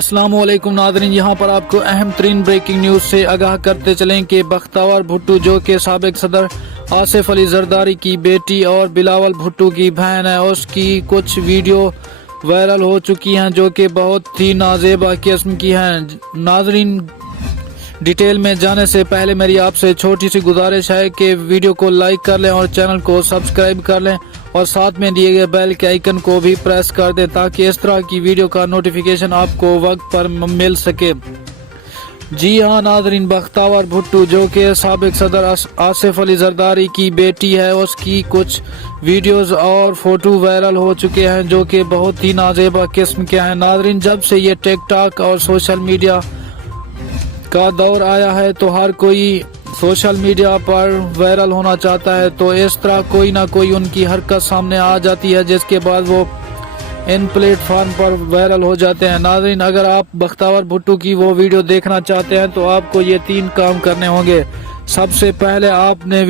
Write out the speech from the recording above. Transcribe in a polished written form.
السلام علیکم ناظرین، یہاں پر آپ کو اہم ترین بریکنگ نیوز سے آگاہ کرتے چلیں کہ بختیار بھٹو جو کہ سابق صدر آصف علی زرداری کی بیٹی اور بلاول بھٹو کی بہن ہے، اس کی کچھ ویڈیو وائرل ہو چکی ہیں جو کہ بہت ہی نازیبا قسم کی ہیں۔ ناظرین، ڈیٹیل میں جانے سے پہلے میری آپ سے چھوٹی سی گزارش ہے کہ ویڈیو کو لائک کر لیں اور چینل کو سبسکرائب کر لیں اور ساتھ میں دیے گئے بیل کے آئیکن کو بھی پریس کر دیں تاکہ اس طرح کی ویڈیو کا نوٹیفیکیشن آپ کو وقت پر مل سکے۔ جی ہاں ناظرین، بختیار بھٹو جو کہ سابق صدر آصف علی زرداری کی بیٹی ہے، اس کی کچھ ویڈیوز اور فوٹو وائرل ہو چکے ہیں جو کہ بہت ہی نازیبا قسم کے ہیں۔ ناظرین، جب سے یہ ٹک ٹاک اور سوشل میڈیا کا دور آیا ہے تو ہر کوئی سوشل میڈیا پر وائرل ہونا چاہتا ہے، تو اس طرح کوئی نہ کوئی ان کی حرکت سامنے آ جاتی ہے جس کے بعد وہ ان پلیٹ فارم پر وائرل ہو جاتے ہیں۔ ناظرین، اگر آپ بختیار بھٹو کی وہ ویڈیو دیکھنا چاہتے ہیں تو آپ کو یہ 3 کام کرنے ہوں گے۔ سب سے پہلے آپ نے